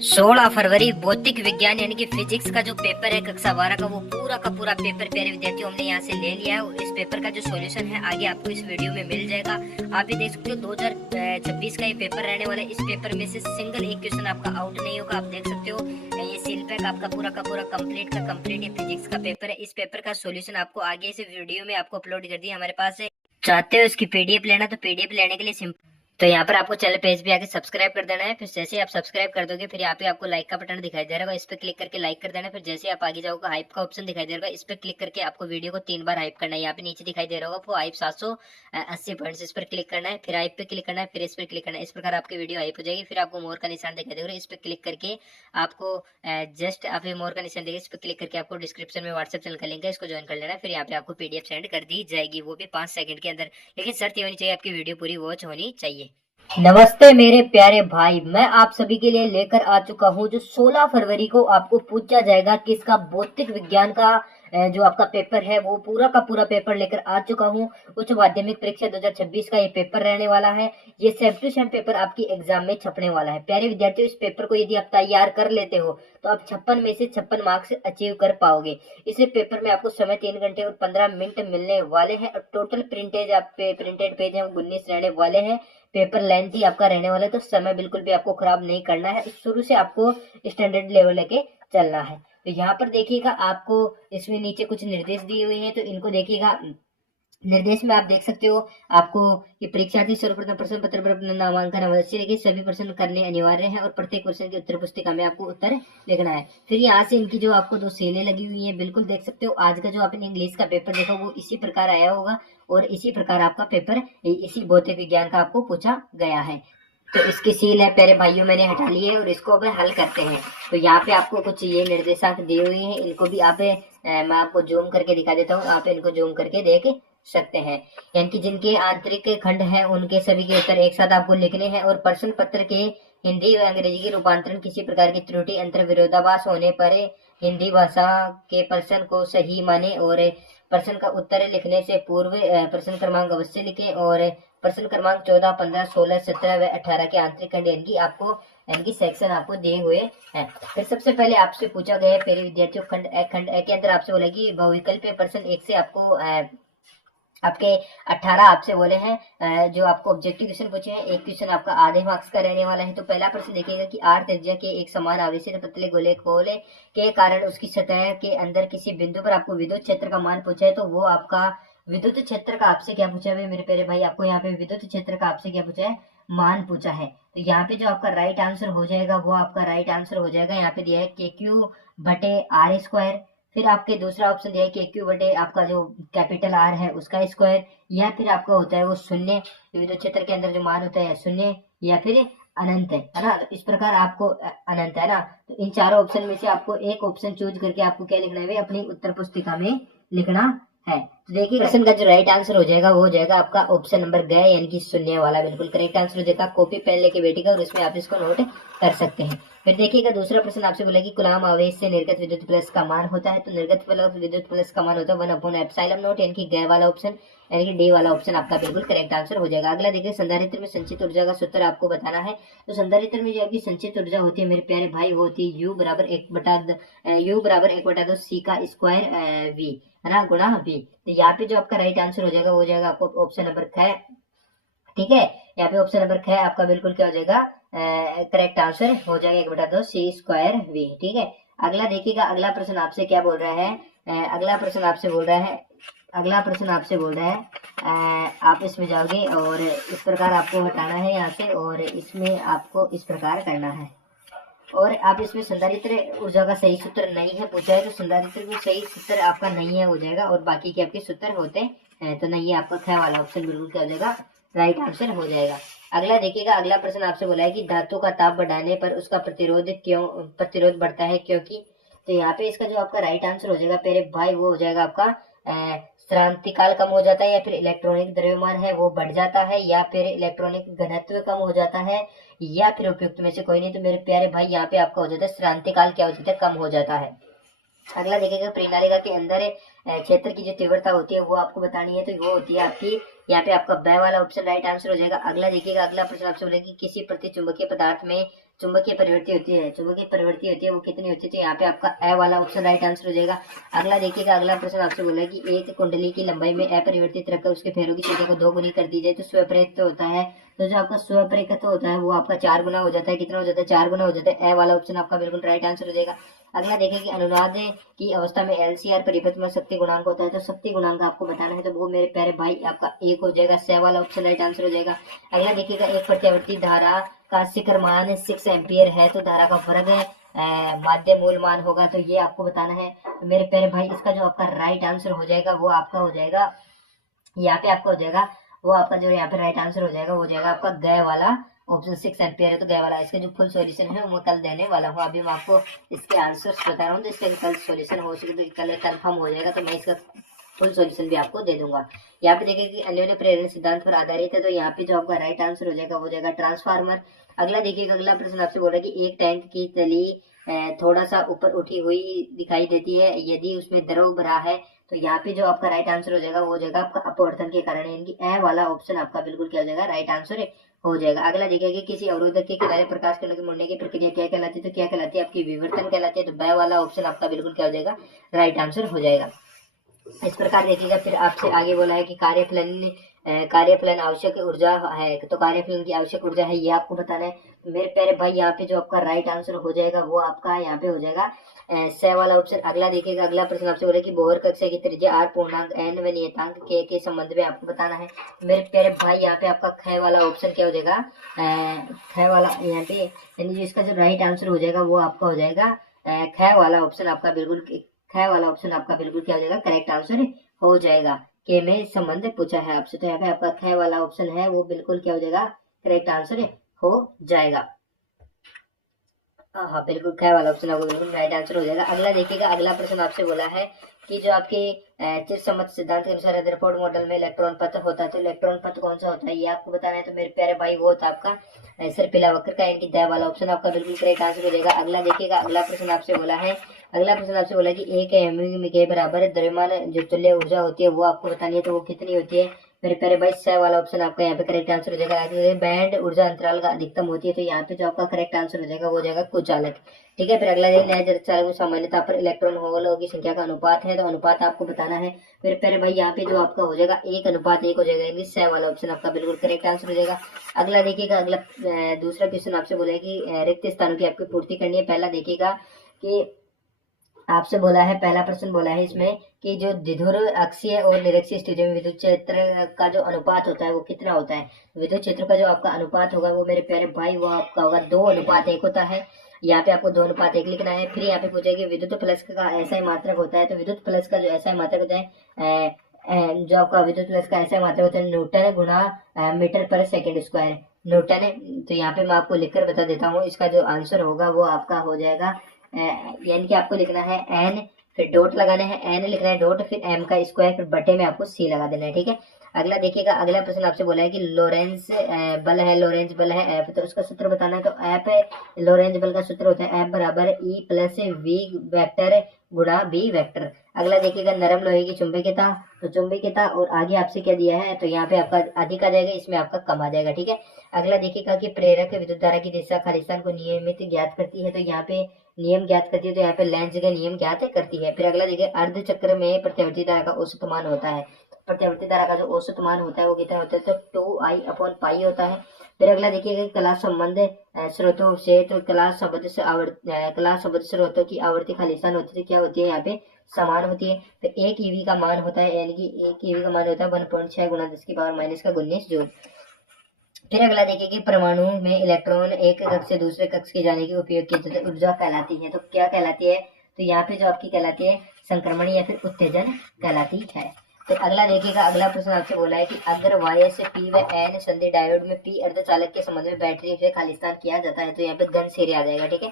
16 फरवरी भौतिक विज्ञान यानी कि फिजिक्स का जो पेपर है कक्षा 12 का, वो पूरा का पूरा पेपर प्यारे विद्यार्थियों हमने यहाँ से ले लिया है। और इस पेपर का जो सॉल्यूशन है आगे आपको इस वीडियो में मिल जाएगा। आप ये देख सकते हो 2026 का ये पेपर रहने वाला है। इस पेपर में से सिंगल एक क्वेश्चन आपका आउट नहीं होगा। आप देख सकते हो ये सील पैक आपका पूरा का पूरा कंप्लीट का कंप्लीट ये फिजिक्स का पेपर है। इस पेपर का सोल्यूशन आपको आगे इस वीडियो में आपको अपलोड कर दिया हमारे पास है। चाहते हो इसकी पीडीएफ लेना तो पीडीएफ लेने के लिए सिंपल तो यहाँ पर आपको चैनल पेज पे आके सब्सक्राइब कर देना है। फिर जैसे ही आप सब्सक्राइब कर दोगे फिर यहाँ पे आपको लाइक का बटन दिखाई दे रहा होगा, इस पे क्लिक करके लाइक कर देना है। फिर जैसे ही आप आगे जाओगे हाइप का ऑप्शन दिखाई दे रहा होगा, इस पे क्लिक करके आपको वीडियो को 3 बार हाइप करना है। यहाँ पे नीचे दिखाई दे रहा होगा वो हाइप 780 पॉइंट्स, इस पर क्लिक करना है। फिर हाइप पे क्लिक करना है, फिर इस पर क्लिक करना है। इस प्रकार आपकी वीडियो हाइप हो जाएगी। फिर आपको मोर का निशान दिखाई देगा, इस पे क्लिक करके आपको जस्ट आप मोर का निशान देगा, इस पे क्लिक करके आपको डिस्क्रिप्शन में व्हाट्सएप चैनल का लिंक है, इसको ज्वाइन कर लेना है। फिर यहाँ पे आपको पीडीएफ सेंड कर दी जाएगी, वो भी 5 सेकंड के अंदर। लेकिन शर्त ये होनी चाहिए आपकी वीडियो पूरी वॉच होनी चाहिए। नमस्ते मेरे प्यारे भाई, मैं आप सभी के लिए लेकर आ चुका हूं जो 16 फरवरी को आपको पूछा जाएगा कि इसका भौतिक विज्ञान का जो आपका पेपर है वो पूरा का पूरा पेपर लेकर आ चुका हूं। उच्च माध्यमिक परीक्षा 2026 का ये पेपर रहने वाला है। ये सेम टू सेम पेपर आपकी एग्जाम में छपने वाला है। प्यारे विद्यार्थियों, इस पेपर को यदि आप तैयार कर लेते हो तो आप 56 में से 56 मार्क्स अचीव कर पाओगे। इस पेपर में आपको समय 3 घंटे और 15 मिनट मिलने वाले हैं और टोटल प्रिंटेड पेज है 19 रहने वाले हैं। पेपर लेंथ ही आपका रहने वाला है, तो समय बिल्कुल भी आपको खराब नहीं करना है। शुरू से आपको स्टैंडर्ड लेवल लेके चलना है। तो यहाँ पर देखिएगा आपको इसमें नीचे कुछ निर्देश दिए हुए हैं, तो इनको देखिएगा। निर्देश में आप देख सकते हो आपको ये परीक्षार्थी सर्वप्रथम प्रश्न पत्र पर अपना नामांकन अवश्य लिखे, सभी प्रश्न करने अनिवार्य है और प्रत्येक प्रश्न की उत्तर पुस्तिका में आपको उत्तर लिखना है। फिर यहाँ से इनकी जो आपको 2 सेलें लगी हुई है, बिल्कुल देख सकते हो। आज का जो आपने इंग्लिश का पेपर देखा वो इसी प्रकार आया होगा और इसी प्रकार आपका पेपर इसी भौतिक विज्ञान का आपको पूछा गया है। तो इसकी सील है प्यारे भाइयों मैंने हटा ली है और इसको अब हल करते हैं। तो यहाँ पे आपको कुछ ये निर्देशांक दिए हुए हैं, इनको भी आप मैं आपको जूम करके दिखा देता हूँ, आप इनको जूम करके देख सकते हैं। यानी कि जिनके आंतरिक खंड है उनके सभी के उत्तर एक साथ आपको लिखने हैं और प्रश्न पत्र के हिंदी व अंग्रेजी के रूपांतरण किसी प्रकार की त्रुटि अंतर विरोधाभास होने पर हिंदी भाषा के प्रश्न को सही माने और प्रश्न का उत्तर लिखने से पूर्व प्रश्न क्रमांक अवश्य लिखें और प्रश्न क्रमांक 14, 15, 16, 17 व 18 के आंतरिक खंड यानी सेक्शन आपको दिए हुए हैं। फिर सबसे पहले आपसे पूछा गया है पहले विद्यार्थियों खंड ए के अंदर आपसे बोला कि बहुविकल्पीय प्रश्न 1 से आपको आपके 18 आपसे बोले हैं जो आपको ऑब्जेक्टिव क्वेश्चन पूछे हैं। एक क्वेश्चन आपका आधे मार्क्स का रहने वाला है। तो पहला प्रश्न देखिएगा कि आर त्रिज्या के एक समान आवेशित पतले गोले के कारण उसकी सतह के अंदर किसी बिंदु पर आपको विद्युत क्षेत्र का मान पूछा है। तो वो आपका विद्युत क्षेत्र का आपसे क्या पूछा है मेरे प्यारे भाई, आपको यहाँ पे विद्युत क्षेत्र का आपसे क्या पूछा है, मान पूछा है। तो यहाँ पे जो आपका राइट आंसर हो जाएगा वो आपका राइट आंसर हो जाएगा, यहाँ पे दिया है KQ/R²। फिर आपके दूसरा ऑप्शन दिया है KQ/ आपका जो कैपिटल R है उसका स्क्वायर, या फिर आपका होता है वो शून्य, विद्युत क्षेत्र के अंदर जो मान होता है शून्य या फिर अनंत है ना। तो इस प्रकार आपको अनंत है ना। तो इन चारों ऑप्शन में से आपको एक ऑप्शन चूज करके आपको क्या लिखना है, अपनी उत्तर पुस्तिका में लिखना है। तो देखिए क्वेश्चन का जो राइट आंसर हो जाएगा वो हो जाएगा आपका ऑप्शन नंबर ग यानी कि शून्य वाला, बिल्कुल करेक्ट आंसर हो जाएगा। कॉपी पेन लेके बैठेगा और इसमें आप इसको नोट कर सकते हैं। फिर देखिएगा दूसरा प्रश्न आपसे बोला कि कूलाम आवेश से निर्गत विद्युत प्लस का मान होता है। तो निर्गत विद्युत प्लस का मान होता है 1/ε0 यानी कि ग वाला ऑप्शन यानी कि डी वाला ऑप्शन आपका बिल्कुल करेक्ट आंसर हो जाएगा। अगला देखिए संधारित्र में संचित ऊर्जा का सूत्र आपको बताना है। तो संधारित्र में जो आपकी संचित ऊर्जा होती है मेरे प्यारे भाई वो होती है U = 1/2 C का स्क्वायर V है ना गुणा V। तो यहाँ पे जो आपका राइट आंसर हो जाएगा वो जाएगा आपको ऑप्शन नंबर ख। ठीक है, यहाँ पे ऑप्शन नंबर ख आपका बिल्कुल क्या हो जाएगा, करेक्ट आंसर हो जाएगा 1/2 C² V। ठीक है, अगला देखिएगा अगला प्रश्न आपसे क्या बोल रहा है, अगला प्रश्न आपसे बोल रहा है आप इसमें जाओगे और इस प्रकार आपको हटाना है यहाँ से और इसमें आपको इस प्रकार करना है। और आप इसमें संधारित्र ऊर्जा का सही सूत्र नहीं है पूछा है, तो संधारित्र का सही सूत्र आपका नहीं है हो जाएगा और बाकी के आपके सूत्र होते हैं। तो नहीं है आपका ख वाला ऑप्शन बिल्कुल क्या हो जाएगा, राइट आंसर हो जाएगा। अगला देखिएगा अगला प्रश्न आपसे बोला है कि धातु का ताप बढ़ाने पर उसका प्रतिरोध बढ़ता है क्योंकि। तो यहाँ पे इसका जो आपका राइट आंसर हो जाएगा प्यारे भाई वो हो जाएगा आपका क्रांतिकाल कम हो जाता है, या फिर इलेक्ट्रॉनिक द्रव्यमान है वो बढ़ जाता है, या फिर इलेक्ट्रॉनिक घनत्व कम हो जाता है, या फिर उपयुक्त में से कोई नहीं। तो मेरे प्यारे भाई यहाँ पे आपका हो जाता है क्रांतिकाल क्या हो जाता है, कम हो जाता है। अगला देखिएगा परिनालिका के अंदर क्षेत्र की जो तीव्रता होती है वो आपको बतानी है। तो वो होती है आपकी यहाँ पे आपका ब वाला ऑप्शन राइट आंसर हो जाएगा। अगला देखिएगा अगला प्रश्न आपसे बोलेगा कि किसी प्रतिचुंबकीय पदार्थ में चुंबकीय प्रवृत्ति होती है वो कितनी होती है, तो यहाँ पे आपका ए वाला ऑप्शन राइट आंसर हो जाएगा। अगला देखिएगा, अगला प्रश्न आपसे बोला है कि एक कुंडली की लंबाई में अपरिवर्तित रखकर उसके फेरों की संख्या को 2 गुनी कर दी जाए तो स्वप्रेरित होता है। तो जो आपका स्वप्रेरित होता है वो आपका 4 गुना हो जाता है। कितना हो जाता है? 4 गुना हो जाता है। ए वाला ऑप्शन आपका बिल्कुल राइट आंसर हो जाएगा। अगला देखें कि अनुनाद की अवस्था में एलसीआर परिपथ में शक्ति गुणांक होता है, तो शक्ति गुणांक आपको बताना है, तो वो मेरे प्यारे भाई आपका 1 हो जाएगा। से वाला ऑप्शन राइट आंसर हो जाएगा। अगला देखिएगा, एक प्रत्यावर्ती धारा का शिखर मान 6 एम्पियर है तो धारा का वर्ग माध्य मूल मान होगा, तो ये आपको बताना है। तो मेरे प्यारे भाई इसका जो आपका राइट आंसर हो जाएगा वो आपका हो जाएगा, यहाँ पे आपका हो जाएगा वो आपका जो यहाँ पे राइट आंसर हो जाएगा वो हो जाएगा आपका गए वाला ऑप्शन 6 एम्पियर है, तो गए वाला। इसका जो फुल सॉल्यूशन है वो कल देने वाला हूँ। अभी मैं आपको इसके आंसर्स बता रहा हूँ, तो इसका कल सॉल्यूशन हो सके तो कल कंफर्म हो जाएगा, तो मैं इसका फुल सॉल्यूशन भी आपको दे दूंगा। यहाँ पे देखिए कि अन्योन्य प्रेरण सिद्धांत पर आधारित है, तो यहाँ पे जो आपका राइट आंसर हो जाएगा वो हो जाएगा ट्रांसफार्मर। अगला देखिएगा, अगला प्रश्न आपसे बोल रहा है कि एक टैंक की तली थोड़ा सा ऊपर उठी हुई दिखाई देती है, यदि उसमें द्रव भरा है, तो यहाँ पे जो आपका राइट आंसर हो जाएगा वो हो जाएगा आपका अपवर्तन के कारण, यानी ए वाला ऑप्शन आपका बिल्कुल क्या हो जाएगा? राइट आंसर हो जाएगा। अगला देखिए कि किसी अवरोधक के किनारे प्रकाश किरणों के मुड़ने की प्रक्रिया क्या कहलाती है, तो क्या कहलाती है? आपकी विवर्तन कहलाती है, तो बे वाला ऑप्शन आपका बिल्कुल क्या हो जाएगा? राइट आंसर हो जाएगा। इस प्रकार देखिएगा, फिर आपसे आगे बोला है कि कार्यफलन आवश्यक ऊर्जा है, तो कार्यफलन की आवश्यक ऊर्जा है ये आपको बताना है। तो मेरे प्यारे भाई यहाँ पे जो आपका राइट आंसर हो जाएगा वो आपका यहाँ पे हो जाएगा से वाला ऑप्शन। अगला देखिएगा, अगला प्रश्न आपसे बोला कि बोहर कक्षा की त्रिज्या r पूर्णांक n व नियतांक k के संबंध में आपको बताना है। मेरे प्यारे भाई यहाँ पे आपका ख वाला ऑप्शन क्या हो जाएगा? ख वाला यहाँ पे, यानी जो इसका जो राइट आंसर हो जाएगा वो आपका हो जाएगा ख वाला ऑप्शन आपका बिल्कुल ख वाला ऑप्शन आपका बिल्कुल क्या हो जाएगा? करेक्ट आंसर हो जाएगा। के में संबंध पूछा है आपसे, तो यहाँ पे आपका ख वाला ऑप्शन है वो बिल्कुल क्या हो जाएगा? करेक्ट आंसर हो जाएगा। हाँ, बिल्कुल ख वाला ऑप्शन आपको बिल्कुल राइट आंसर हो जाएगा। अगला देखिएगा, अगला प्रश्न आपसे बोला है कि जो आपके चिरसम्मत सिद्धांत के अनुसार रदरफोर्ड मॉडल में इलेक्ट्रॉन पथ होता है, तो इलेक्ट्रॉन पथ कौन सा होता है ये आपको बताना है। तो मेरे प्यारे भाई वो होता है आपका सर्पिला वक्र का, यानी द वाला ऑप्शन आपका बिल्कुल करेक्ट आंसर हो जाएगा। अगला देखिएगा, अगला प्रश्न आपसे बोला है, अगला प्रश्न आपसे बोला कि एक एमयू के बराबर द्रव्यमान जो तुल्य ऊर्जा होती है वो आपको बतानी है, तो वो कितनी होती है? मेरे प्यारे भाई स वाला ऑप्शन आपका यहाँ पे करेक्ट आंसर हो जाएगा। बैंड ऊर्जा अंतराल का अधिकतम होती है, तो यहाँ पे जो आपका करेक्ट आंसर हो जाएगा वो हो जाएगा कुचालक। ठीक है, फिर अगला नए चालक में सामान्यता पर इलेक्ट्रॉन होलों की संख्या का अनुपात है, तो अनुपात आपको बताना है। मेरे प्यारे भाई यहाँ पे जो आपका हो जाएगा 1:1 हो जाएगा, यानी स वाला ऑप्शन आपका बिल्कुल करेक्ट आंसर हो जाएगा। अगला देखिएगा, अगला दूसरा क्वेश्चन आपसे बोला है कि रिक्त स्थानों की आपकी पूर्ति करनी है। पहला देखिएगा कि आपसे बोला है, पहला प्रश्न बोला है इसमें कि जो द्विध्रुव अक्षीय और निरक्षीय स्थितियों में विद्युत क्षेत्र का जो अनुपात होता है वो कितना होता है? विद्युत क्षेत्र का जो आपका अनुपात होगा वो मेरे प्यारे भाई वो आपका होगा 2:1 होता है। यहाँ पे आपको 2:1 लिखना है। फिर यहाँ पे पूछेगा विद्युत प्लस का ऐसा ही मात्रक होता है, तो विद्युत प्लस का जो ऐसा ही मात्रक होता है, जो आपका विद्युत प्लस का ऐसा मात्रक होता है न्यूटन गुणा मीटर पर सेकेंड स्क्वायर न्यूटन है। तो यहाँ पे मैं आपको लिखकर बता देता हूँ, इसका जो आंसर होगा वो आपका हो जाएगा, यानी कि आपको लिखना है एन, फिर डॉट लगाना है, एन लिखना है डॉट, फिर एम का स्क्वायर, फिर बटे में आपको सी लगा देना है। ठीक है, अगला देखिएगा, अगला प्रश्न आपसे बोला है कि लोरेंस बल है एफ, तो उसका सूत्र बताना है। तो एफ लोरेंस बल का सूत्र होता है एफ बराबर ई प्लस वी वेक्टर गुणा बी वेक्टर। अगला देखिएगा, नरम लोहे की चुंबकीयता, तो चुंबकीयता और आगे आपसे क्या दिया है, तो यहाँ पे आपका अधिक आ जाएगा, इसमें आपका कम आ जाएगा। ठीक है, अगला देखिएगा कि प्रेरक विद्युत धारा की दिशा खालिस्तान को नियमित ज्ञात करती है, तो यहाँ पे नियम ज्ञात करती है, तो यहाँ पे लेंज का नियम ज्ञात करती है। फिर अगला देखिए, अर्ध चक्र में प्रत्यावर्ती धारा का औसत मान होता है, प्रत्यावर्ती धारा का जो औसत मान होता है वो कितना होता है, तो 2I/π होता है। फिर अगला देखिएगा, कला संबंध स्रोतों से, तो कला शब्द स्रोतों की आवर्ती खालिस्तान होती है, क्या होती है यहाँ पे समान होती है। तो 1 ईवी का मान होता है, यानी कि 1 ईवी का मान होता है 1.6 गुणा 10⁻⁻19 जूल। फिर अगला देखिए कि परमाणु में इलेक्ट्रॉन एक कक्ष से दूसरे कक्ष के जाने की उपयोग की ऊर्जा कहलाती है, तो क्या कहलाती है, तो यहाँ पे जो आपकी कहलाती है संक्रमण या फिर उत्तेजन कहलाती है। तो अगला देखिएगा, अगला प्रश्न आपसे बोला है कि अगर वाय से पी व एन संधि डायोड में पी अर्धचालक के संबंध में बैटरी से खालिस्तान किया जाता है, तो यहाँ पे घन सिरे आ जाएगा। ठीक है,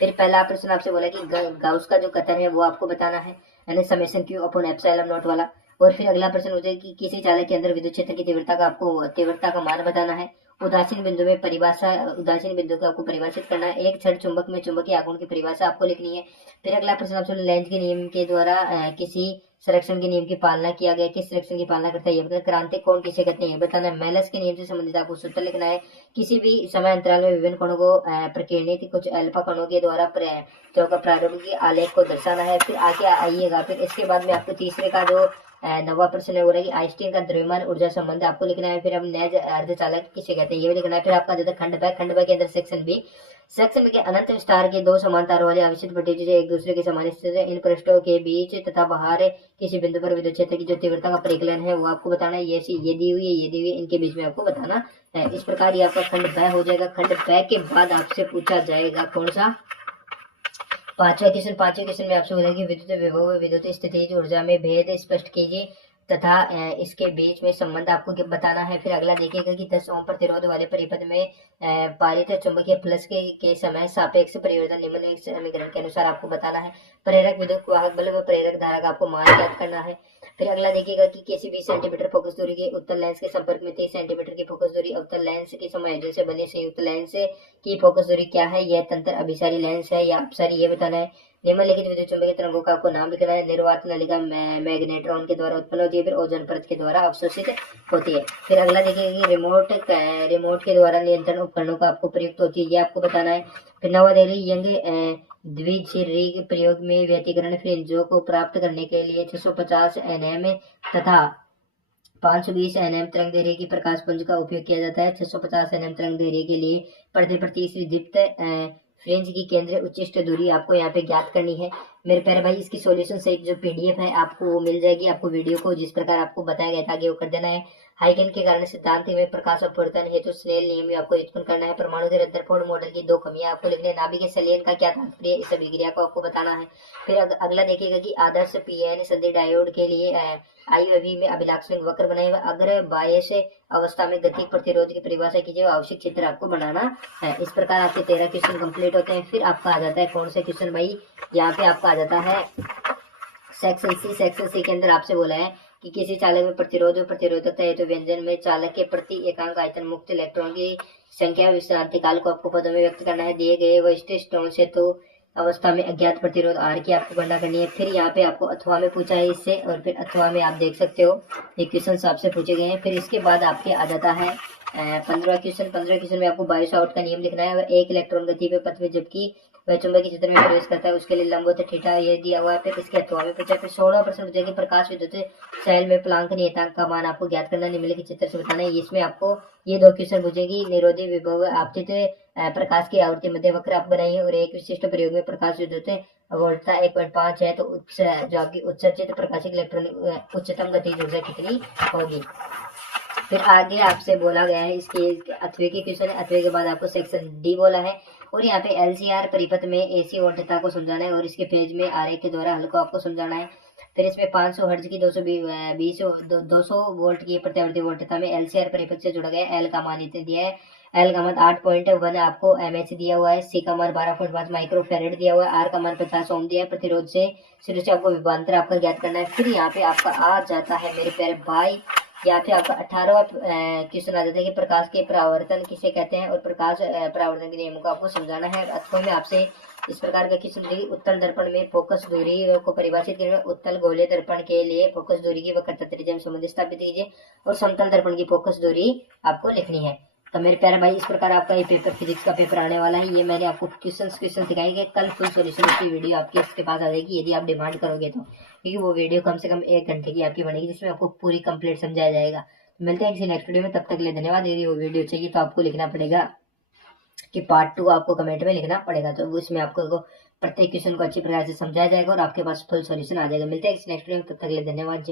फिर पहला प्रश्न आपसे बोला कि गाउस का जो कथन है वो आपको बताना है, यानी summation Q upon epsilon not वाला। और फिर अगला प्रश्न होता है कि किसी चालक के अंदर विद्युत क्षेत्र की तीव्रता का मान बताना है। उदासीन बिंदु को आपको परिभाषित करना है। एक छड़ चुंबक में चुंबकीय आघूर्ण की परिभाषा आपको लिखनी है। फिर अगला प्रश्न आपसे लेंज के नियम के द्वारा किसी संरक्षण के नियम की पालना किया गया, किस संरक्षण की पालना करता है ये बताना, क्रांति कोण किसे कहते हैं ये बताना, मेलस के नियम से संबंधित आपको सूत्र लिखना है, किसी भी समय अंतराल में विभिन्न कणों को प्रकीर्णित कुछ अल्फा कणों के द्वारा जो का प्रारंभिक आलेख को दर्शाना है। फिर आगे आइएगा, फिर इसके बाद में आपको तीसरे का जो नवा प्रश्न है वो रहेगी आइंस्टीन का द्रव्यमान ऊर्जा संबंध आपको लिखना है। फिर हम नैज अर्धचालक किसे कहते हैं ये भी लिखना है। फिर आपका देता खंड ब के अंदर सेक्शन बी, सेक्शन बी के अनंत विस्तार के दो समान तारों वाले आवेशित पट्टी जो एक दूसरे के समान स्थित है, इन पृष्ठों के बीच तथा बाहर किसी बिंदु पर विद्युत क्षेत्र की जो तीव्रता का परिकलन है वो आपको बताना है। ये दी हुई है, ये दी हुई है, इनके बीच में आपको बताना है। इस प्रकार ये आपका खंड ब हो जाएगा। खंड ब के बाद आपसे पूछा जाएगा कौन सा, पांचवा क्वेश्चन। पांचवें क्वेश्चन में आपसे बोलेगी विद्युत विभव विद्युत स्थितिज ऊर्जा में भेद स्पष्ट कीजिए तथा इसके बीच में संबंध आपको बताना है। फिर अगला देखिएगा कि 10 ओम प्रतिरोध वाले परिपथ में पारित चुंबकीय प्लस के समय सापेक्ष परिवर्तन निम्नलिखित समीकरण के अनुसार आपको बताना है। प्रेरक विद्युत वाहक बल व प्रेरक धारा का आपको मान ज्ञात करना है। फिर अगला देखिएगा कि किसी 20 सेंटीमीटर फोकस दूरी के उत्तल लेंस के संपर्क में 30 सेंटीमीटर की फोकस दूरी अवतल लेंस के समायोजन से बने संयुक्त लेंस की फोकस दूरी क्या है, यह तंत्र अभिसारी लेंस है या अपसारी ये बताना है। निम्नलिखित विद्युत चुंबकीय तरंगों का आपको नाम लिखना है। निर्वात नलिका मैग्नेट्रॉन के द्वारा उत्पन्न होती है, फिर ओजोन परत के द्वारा अवशोषित होती है। फिर अगला देखिए कि रिमोट के द्वारा नियंत्रण उपकरणों का आपको प्रयुक्त होती है, ये आपको बताना है। फिर नवदेहली यंग द्विचिरी प्रयोग में व्यतिकरण फ्रिंजों को प्राप्त करने के लिए 650 nm तथा 520 nm तरंग दैर्ध्य की प्रकाश पुंज का उपयोग किया जाता है। 650 nm तरंग दैर्ध्य के लिए पर्दे पर तीसरी दीप्त फ्रिंज की केंद्रीय उच्चिष्ट दूरी आपको यहाँ पे ज्ञात करनी है। मेरे प्यारे भाई इसकी सॉल्यूशन से एक जो पीडीएफ है आपको वो मिल जाएगी, आपको वीडियो को जिस प्रकार आपको बताया गया था आगे वो कर देना है। हाइगन के कारण सिद्धांत में प्रकाश अपवर्तन हेतु स्नेल नियम आपको उत्पन्न करना है। परमाणु के रदरफोर्ड मॉडल की दो कमियां आपको लिखने, नाभिक संलयन का क्या तात्पर्य, इस अभिक्रिया को आपको बताना है। फिर अगला देखिएगा कि आदर्श पीएन संधि डायोड के लिए आईओवी में अभिलाक्षणिक वक्र बनाए हुए अग्र बायस अवस्था में गति प्रतिरोध की परिभाषा कीजिए, आवश्यक चित्र आपको बनाना है। इस प्रकार आपके 13 क्वेश्चन कंप्लीट होते हैं। फिर आपका आ जाता है कौन से क्वेश्चन भाई, यहाँ पे आपका आ जाता है सेक्शन सी। सेक्शन सी के अंदर आपसे बोला है कि किसी चालक में प्रतिरोध और प्रतिरोधकता हेतु व्यंजन में चालक के प्रति एकांक आयतन मुक्त इलेक्ट्रॉन की संख्या विश्रांति काल को आपको पदों में व्यक्त करना है। दिए गए वैशिष्ट स्टोन से तो अवस्था में अज्ञात प्रतिरोध आर की आपको गणना करनी है। फिर यहाँ पे आपको अथवा में पूछा है इससे, और फिर अथवा में आप देख सकते हो ये क्वेश्चन आपसे पूछे गए हैं। फिर इसके बाद आपके आ जाता है 15 क्वेश्चन। 15 क्वेश्चन में आपको बायो सावर्ट का नियम लिखना है। एक इलेक्ट्रॉन गति पे पथ में जबकि वह चुंबकीय क्षेत्र में प्रवेश करता है उसके लिए लंबवत थीटा ये दिया हुआ है। फिर इसके अथवा में पूछा। फिर 16 प्रश्न पूछेगी प्रकाश विद्युत सेल में प्लांक नियतांक का मान आपको ज्ञात करना, निम्नलिखित चित्र से बताना है। इसमें आपको ये दो क्वेश्चन पूछेगी, निरोधी विभव आपतित प्रकाश की आवृत्ति मध्य वक्र आप बनाइए, और एक विशिष्ट प्रयोग में प्रकाश विद्युत वोल्टता 1.5 है तो उच्च जो आपकी उत्सर्जित प्रकाशिक इलेक्ट्रॉनिक उच्चतम गतिज ऊर्जा कितनी होगी। फिर आगे आपसे बोला गया है इसके अथवे के क्वेश्चन है। अथवे के बाद आपको सेक्शन डी बोला है, और यहाँ पे एलसीआर परिपथ में एसी वोल्टता को समझाना है और इसके पेज में आरेख के द्वारा हल को आपको समझाना है। फिर इसमें 500 हर्ट्ज की 200 वोल्ट की प्रत्यावर्ती वोल्टता में एलसीआर परिपथ से जुड़ा गया। एल का मान इतने दिया है, एल का मान 8.1 आपको एमएच दिया हुआ है, सी का मान 12.5 माइक्रोफेरेड दिया हुआ है, आर का मान 50 ओम दिया है। प्रतिरोध से शुरू से आपको विभवांतर आपका ज्ञात करना है। फिर यहाँ पे आपका आ जाता है मेरे प्यारे भाई, यहाँ पे आपका 18वां क्वेश्चन आ जाता है कि प्रकाश के परावर्तन किसे कहते हैं, और प्रकाश परावर्तन के नियमों को आपको समझाना है। अथवा में आपसे इस प्रकार का क्वेश्चन देखिए, उत्तल दर्पण में फोकस दूरी को परिभाषित करें, उत्तल गोलीय दर्पण के लिए फोकस दूरी की वक्रता त्रिज्या संबंध स्थापित कीजिए, और समतल दर्पण की फोकस दूरी आपको लिखनी है। तो मेरे प्यारे भाई इस प्रकार आपका ये पेपर फिजिक्स का पेपर आने वाला है। ये मैंने आपको क्वेश्चन दिखाएंगे, कल फुल सॉल्यूशन की वीडियो आपके इसके पास आ जाएगी यदि आप डिमांड करोगे तो, क्योंकि वो वीडियो कम से कम 1 घंटे की आपकी बनेगी जिसमें आपको पूरी कंप्लीट समझाया जाएगा। मिलते हैं किसी नेक्स्ट वीडियो में, तब तक के लिए धन्यवाद। यदि वो वीडियो चाहिए तो आपको लिखना पड़ेगा कि पार्ट 2 आपको कमेंट में लिखना पड़ेगा, तो उसमें आपको प्रत्येक क्वेश्चन को अच्छी प्रकार से समझाया जाएगा और आपके पास फुल सॉल्यूशन आ जाएगा। मिलते हैं किसी नेक्स्ट वीडियो में, तब तक के लिए धन्यवाद।